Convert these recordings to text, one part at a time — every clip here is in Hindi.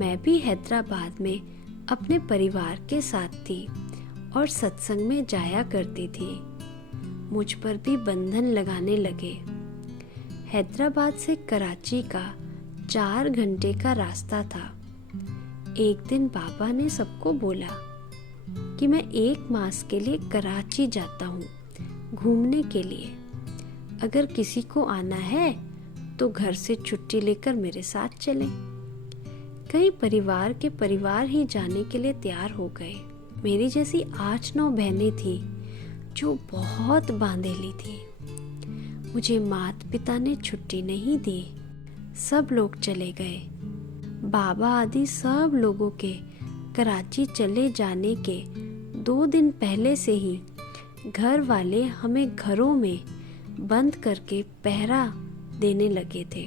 मैं भी हैदराबाद में अपने परिवार के साथ थी और सत्संग में जाया करती थी। मुझ पर भी बंधन लगाने लगे। हैदराबाद से कराची का 4 घंटे का रास्ता था। एक दिन बाबा ने सबको बोला कि मैं 1 मास के लिए कराची जाता हूँ घूमने के लिए। अगर किसी को आना है तो घर से छुट्टी लेकर मेरे साथ चले। कई परिवार के परिवार ही जाने के लिए तैयार हो गए। मेरी जैसी 8-9 बहनें थी जो बहुत बांधेली थी। मुझे माता पिता ने छुट्टी नहीं दी। सब लोग चले गए। बाबा आदि सब लोगों के कराची चले जाने के 2 दिन पहले से ही घर वाले हमें घरों में बंद करके पहरा देने लगे थे।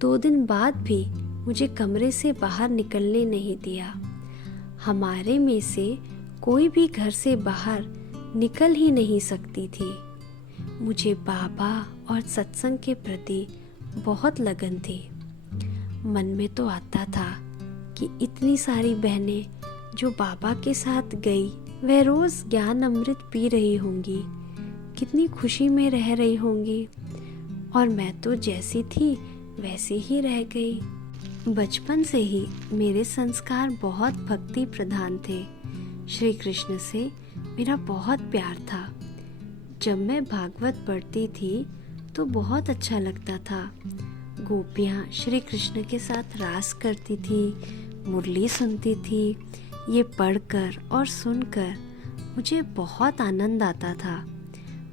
2 दिन बाद भी मुझे कमरे से बाहर निकलने नहीं दिया। हमारे में से कोई भी घर से बाहर निकल ही नहीं सकती थी। मुझे बाबा और सत्संग के प्रति बहुत लगन थी। मन में तो आता था कि इतनी सारी बहनें जो बाबा के साथ गई, वह रोज ज्ञान अमृत पी रही होंगी, कितनी खुशी में रह रही होंगी, और मैं तो जैसी थी वैसी ही रह गई। बचपन से ही मेरे संस्कार बहुत भक्ति प्रधान थे। श्री कृष्ण से मेरा बहुत प्यार था। जब मैं भागवत पढ़ती थी तो बहुत अच्छा लगता था। गोपियाँ श्री कृष्ण के साथ रास करती थी, मुरली सुनती थी। ये पढ़कर और सुनकर मुझे बहुत आनंद आता था।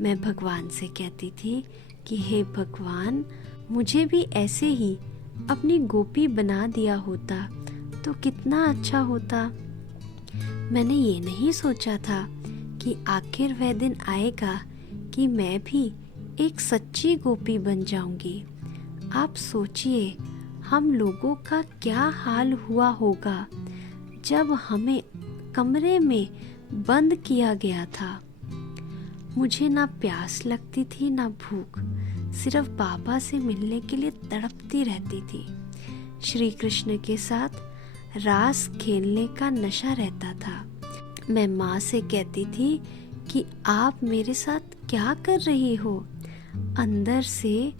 मैं भगवान से कहती थी कि हे भगवान, मुझे भी ऐसे ही अपनी गोपी बना दिया होता तो कितना अच्छा होता। मैंने ये नहीं सोचा था कि आखिर वह दिन आएगा कि मैं भी एक सच्ची गोपी बन जाऊंगी। आप सोचिए हम लोगों का क्या हाल हुआ होगा जब हमें कमरे में बंद किया गया था। मुझे ना प्यास लगती थी ना भूख, सिर्फ बाबा से मिलने के लिए तड़पती रहती थी। श्री कृष्ण के साथ रास खेलने का नशा रहता था। मैं माँ से कहती थी कि आप मेरे साथ क्या कर रही हो। अंदर से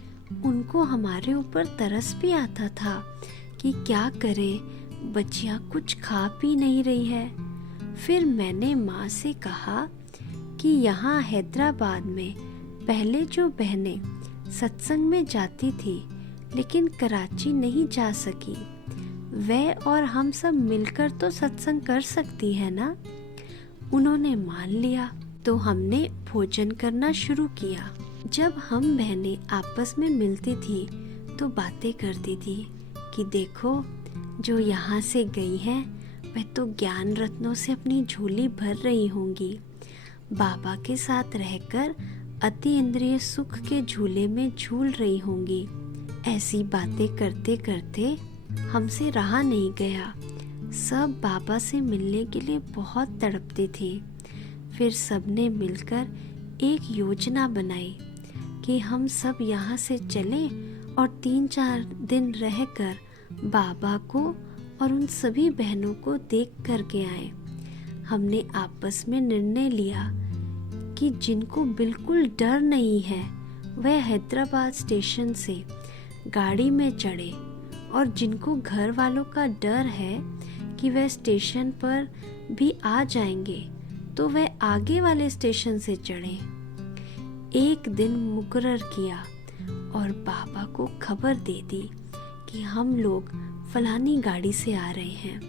उनको हमारे ऊपर तरस भी आता था कि क्या करें, बच्चियाँ कुछ खा पी नहीं रही है। फिर मैंने माँ से कहा कि यहाँ हैदराबाद में पहले जो बहनें सत्संग में जाती थी लेकिन कराची नहीं जा सकी, वह और हम सब मिलकर तो सत्संग कर सकती है ना। उन्होंने मान लिया तो हमने भोजन करना शुरू किया। जब हम बहनें आपस में मिलती थी तो बातें करती थी कि देखो जो यहाँ से गई हैं वह तो ज्ञान रत्नों से अपनी झोली भर रही होंगी। बाबा के साथ रहकर अति इंद्रिय सुख के झूले में झूल रही होंगी। ऐसी बातें करते करते हमसे रहा नहीं गया। सब बाबा से मिलने के लिए बहुत तड़पते थे। फिर सबने मिलकर एक योजना बनाई कि हम सब यहाँ से चलें और 3-4 दिन रहकर बाबा को और उन सभी बहनों को देख कर के आए। हमने आपस में निर्णय लिया कि जिनको बिल्कुल डर नहीं है वह हैदराबाद स्टेशन से गाड़ी में चढ़े, और जिनको घर वालों का डर है कि वह स्टेशन पर भी आ जाएंगे तो वह आगे वाले स्टेशन से चढ़े। एक दिन मुकर्रर किया और बाबा को खबर दे दी कि हम लोग फलानी गाड़ी से आ रहे हैं।